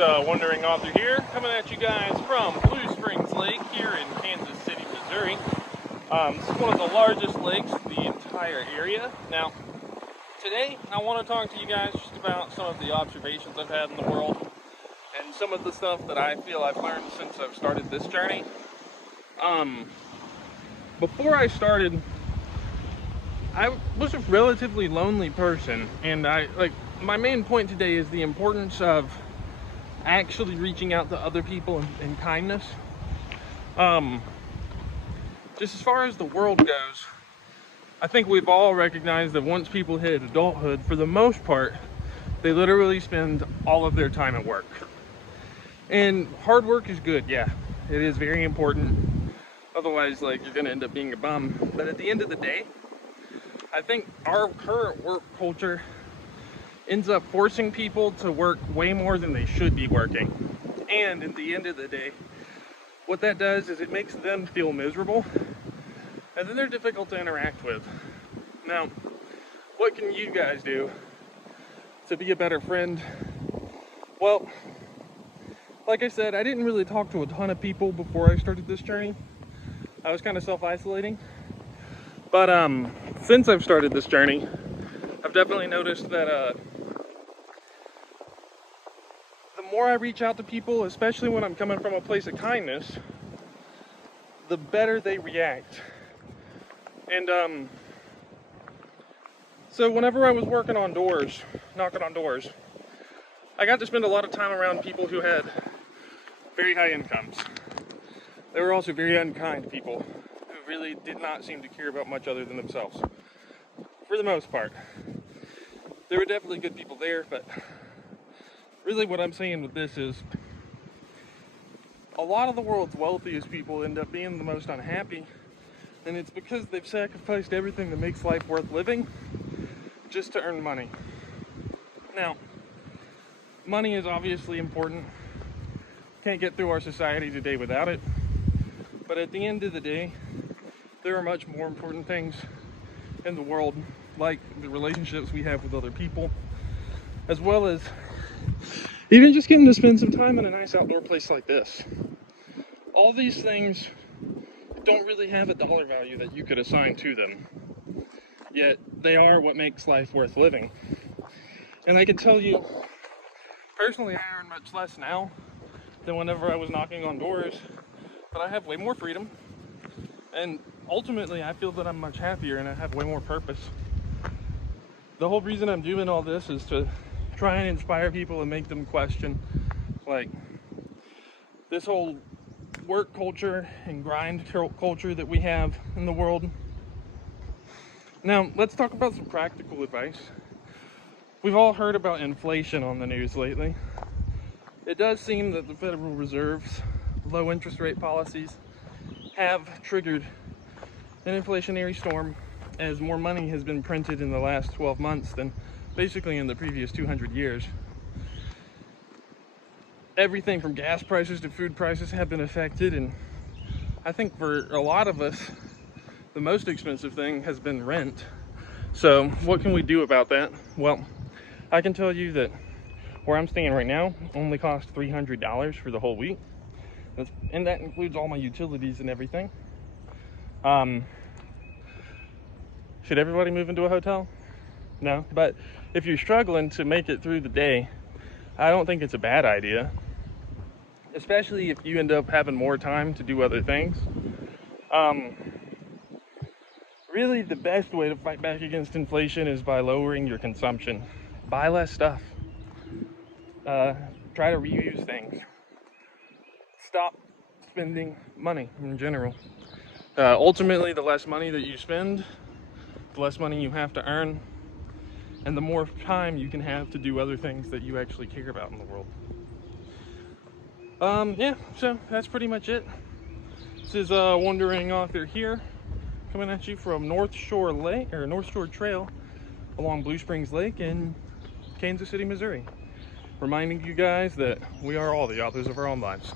Wandering Author here, coming at you guys from Blue Springs Lake here in Kansas City, Missouri. This is one of the largest lakes in the entire area. Now, today I want to talk to you guys just about some of the observations I've had in the world and some of the stuff that I feel I've learned since I've started this journey. Before I started, I was a relatively lonely person, and my main point today is the importance of actually reaching out to other people in kindness. Just as far as the world goes, I think we've all recognized that once people hit adulthood, for the most part, they literally spend all of their time at work. And hard work is good, yeah, it is very important. Otherwise, you're gonna end up being a bum. But at the end of the day, I think our current work culture ends up forcing people to work way more than they should be working. And at the end of the day, what that does is it makes them feel miserable, and then they're difficult to interact with. Now, what can you guys do to be a better friend? Well, like I said, I didn't really talk to a ton of people before I started this journey. I was kind of self-isolating. But since I've started this journey, I've definitely noticed that the more I reach out to people, especially when I'm coming from a place of kindness, the better they react. And so whenever I was working on doors, knocking on doors, I got to spend a lot of time around people who had very high incomes. They were also very unkind people who really did not seem to care about much other than themselves, for the most part. There were definitely good people there, but really what I'm saying with this is a lot of the world's wealthiest people end up being the most unhappy, and it's because they've sacrificed everything that makes life worth living just to earn money. Now, money is obviously important. Can't get through our society today without it. But at the end of the day, there are much more important things in the world, like the relationships we have with other people, as well as even just getting to spend some time in a nice outdoor place like this. All these things don't really have a dollar value that you could assign to them, yet they are what makes life worth living. And I can tell you, personally, I earn much less now than whenever I was knocking on doors, but I have way more freedom, and ultimately I feel that I'm much happier and I have way more purpose. The whole reason I'm doing all this is to try and inspire people and make them question this whole work culture and grind culture that we have in the world. Now, let's talk about some practical advice. We've all heard about inflation on the news lately. It does seem that the Federal Reserve's low interest rate policies have triggered an inflationary storm, as more money has been printed in the last 12 months than basically in the previous 200 years. Everything from gas prices to food prices have been affected, and I think for a lot of us, the most expensive thing has been rent. So what can we do about that? Well, I can tell you that where I'm staying right now only costs $300 for the whole week. And that includes all my utilities and everything. Should everybody move into a hotel? No, but if you're struggling to make it through the day, I don't think it's a bad idea, especially if you end up having more time to do other things. Really, the best way to fight back against inflation is by lowering your consumption. Buy less stuff. Try to reuse things. Stop spending money in general. Ultimately, the less money that you spend, the less money you have to earn, and the more time you can have to do other things that you actually care about in the world. Yeah, so that's pretty much it. This is Wandering Author here, coming at you from North Shore Lake, or North Shore Trail, along Blue Springs Lake in Kansas City, Missouri. Reminding you guys that we are all the authors of our own lives.